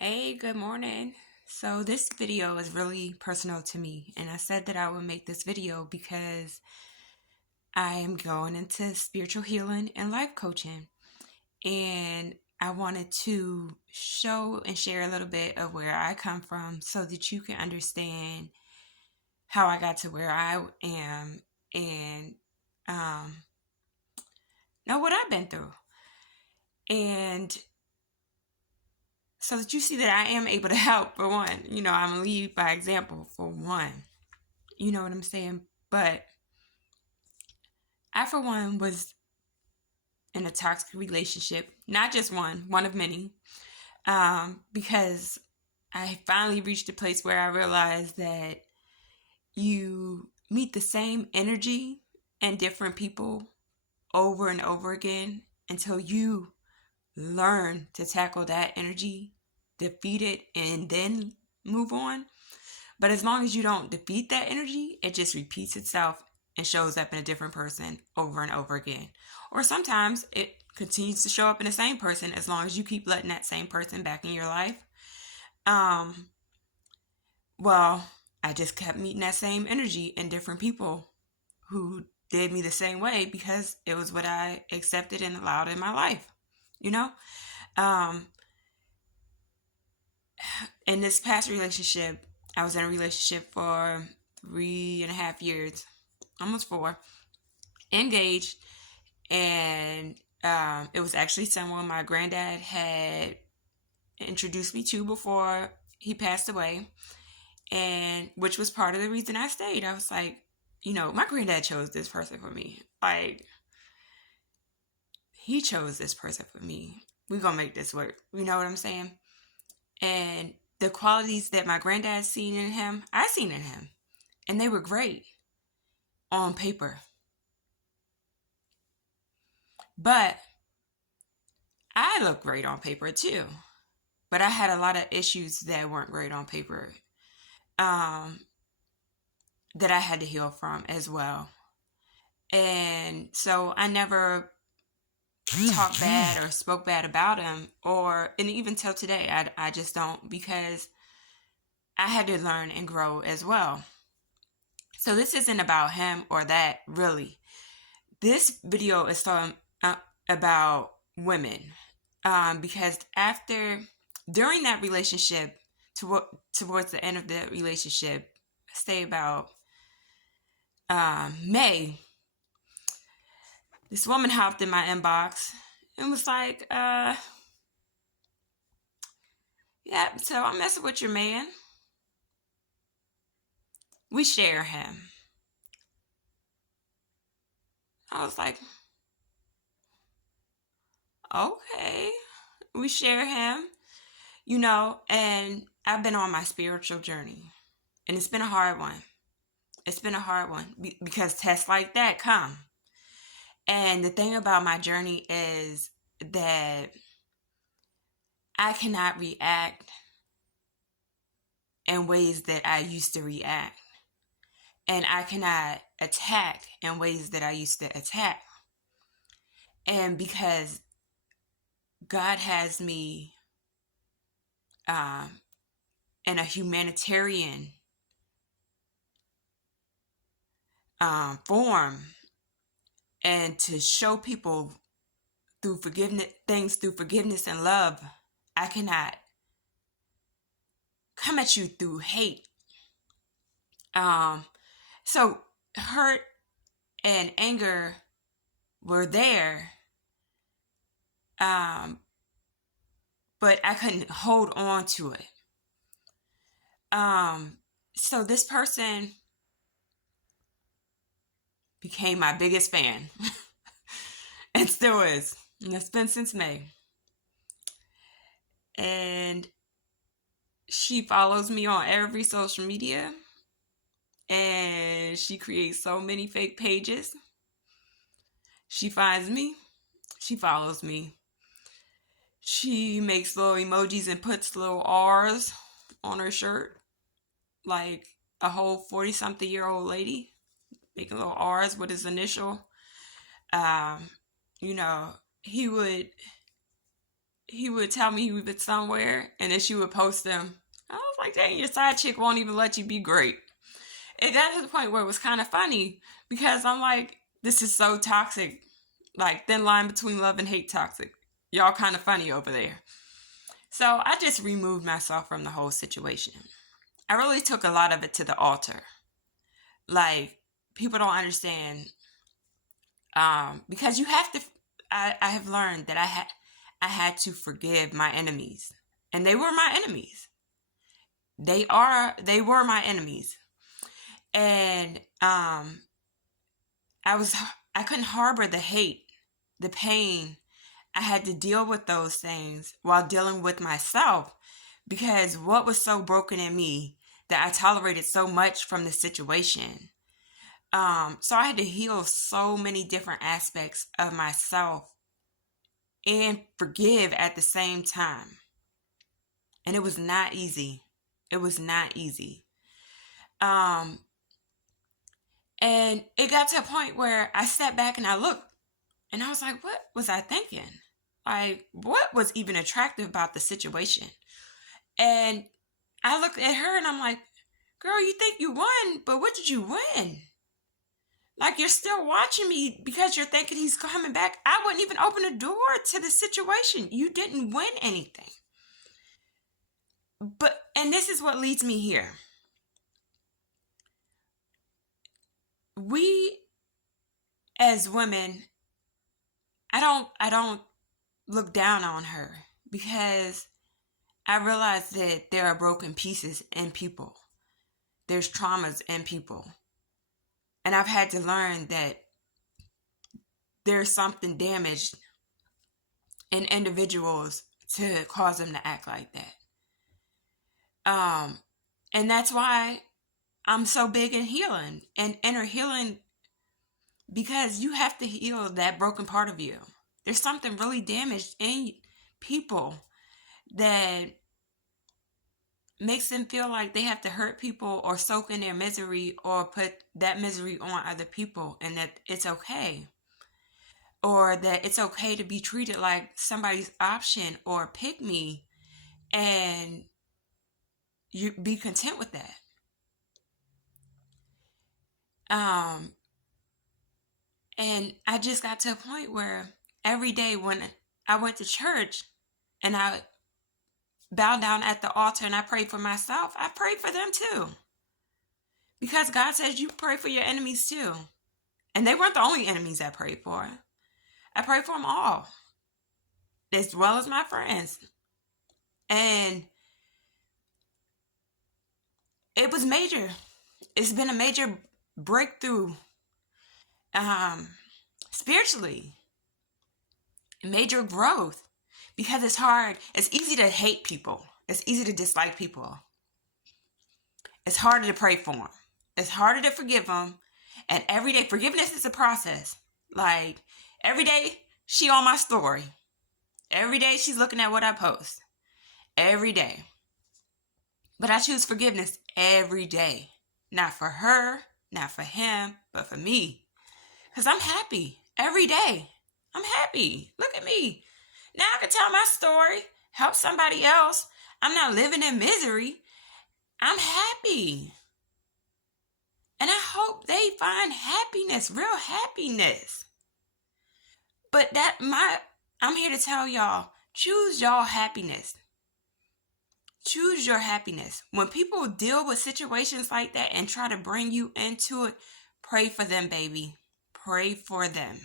Hey, good morning. So this video is really personal to me, and I said that I would make this video because I am going into spiritual healing and life coaching, and I wanted to show and share a little bit of where I come from so that you can understand how I got to where I am and um, know what I've been through. And so that you see that I am able to help, for one. I'm going to lead by example, for one. You know what I'm saying? But I, for one, was in a toxic relationship, not just one of many, because I finally reached a place where I realized that you meet the same energy and different people over and over again until you learn to tackle that energy, defeat it, and then move on. But as long as you don't defeat that energy, it just repeats itself and shows up in a different person over and over again. Or sometimes it continues to show up in the same person as long as you keep letting that same person back in your life. Well, I just kept meeting that same energy in different people who did me the same way because it was what I accepted and allowed in my life. You know? Um, in this past relationship, I was in a relationship for 3.5 years, almost 4, engaged, and it was actually someone my granddad had introduced me to before he passed away, and which was part of the reason I stayed. I was like, my granddad chose this person for me. Like, he chose this person for me. We're gonna make this work. You know what I'm saying? And the qualities that my granddad seen in him, I seen in him, and they were great on paper. But I look great on paper too. But I had a lot of issues that weren't great on paper, um, that I had to heal from as well. And so I never talked bad or spoke bad about him, and even till today, I just don't, because I had to learn and grow as well. So this isn't about him or that, really. This video is talking about women, because during that relationship, towards the end of the relationship, say about May, this woman hopped in my inbox and was like, yeah, so I'm messing with your man. We share him. I was like, okay, we share him, and I've been on my spiritual journey, and it's been a hard one. It's been a hard one because tests like that come. And the thing about my journey is that I cannot react in ways that I used to react. And I cannot attack in ways that I used to attack. And because God has me in a humanitarian form, and to show people through forgiveness and love, I cannot come at you through hate. So hurt and anger were there, but I couldn't hold on to it. So this person became my biggest fan and still is. And it's been since May. And she follows me on every social media, and she creates so many fake pages. She finds me, she follows me. She makes little emojis and puts little R's on her shirt, like a whole 40-something-year-old lady making little R's with his initial. Um, he would he would tell me he was somewhere, and then she would post them. I was like, dang, your side chick won't even let you be great. It got to the point where it was kind of funny because I'm like, this is so toxic. Like, thin line between love and hate toxic. Y'all kind of funny over there. So I just removed myself from the whole situation. I really took a lot of it to the altar. Like, people don't understand. Because you have to, I have learned that I had to forgive my enemies. And they were my enemies. They were my enemies. And I couldn't harbor the hate, the pain. I had to deal with those things while dealing with myself, because what was so broken in me that I tolerated so much from the situation. So I had to heal so many different aspects of myself and forgive at the same time. And it was not easy. It was not easy. And it got to a point where I sat back and I looked and I was like, what was I thinking? Like, what was even attractive about the situation? And I looked at her and I'm like, girl, you think you won, but what did you win? Like, you're still watching me because you're thinking he's coming back. I wouldn't even open the door to the situation. You didn't win anything. And this is what leads me here. We, as women, I don't look down on her, because I realize that there are broken pieces in people. There's traumas in people. And I've had to learn that there's something damaged in individuals to cause them to act like that. And that's why I'm so big in healing and inner healing, because you have to heal that broken part of you. There's something really damaged in people that makes them feel like they have to hurt people or soak in their misery or put that misery on other people, and that it's okay. Or that it's okay to be treated like somebody's option or pick me, and you be content with that. And I just got to a point where every day when I went to church and I bowed down at the altar and I prayed for myself, I prayed for them too. Because God says you pray for your enemies too. And they weren't the only enemies I prayed for. I prayed for them all, as well as my friends. And it was major. It's been a major breakthrough spiritually. Major growth. Because it's hard. It's easy to hate people. It's easy to dislike people. It's harder to pray for them. It's harder to forgive them. And every day, forgiveness is a process. Like, every day, she on my story. Every day, she's looking at what I post. Every day. But I choose forgiveness every day. Not for her, not for him, but for me. Because I'm happy every day. I'm happy. Look at me. Now I can tell my story, help somebody else. I'm not living in misery. I'm happy. And I hope they find happiness, real happiness. But I'm here to tell y'all, choose y'all happiness. Choose your happiness. When people deal with situations like that and try to bring you into it, pray for them, baby. Pray for them.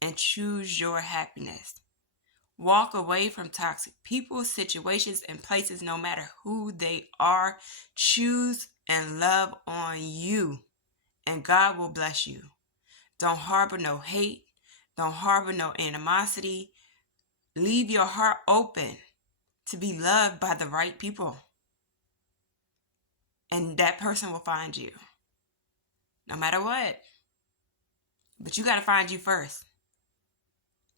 And choose your happiness. Walk away from toxic people, situations, and places, no matter who they are. Choose and love on you, and God will bless you. Don't harbor no hate. Don't harbor no animosity. Leave your heart open to be loved by the right people. And that person will find you, no matter what. But you got to find you first.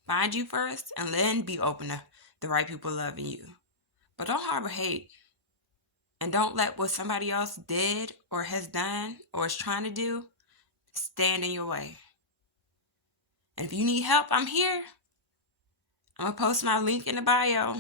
Find you first, and then be open to the right people loving you. But don't harbor hate. And don't let what somebody else did or has done or is trying to do stand in your way. And if you need help, I'm here. I'm gonna post my link in the bio.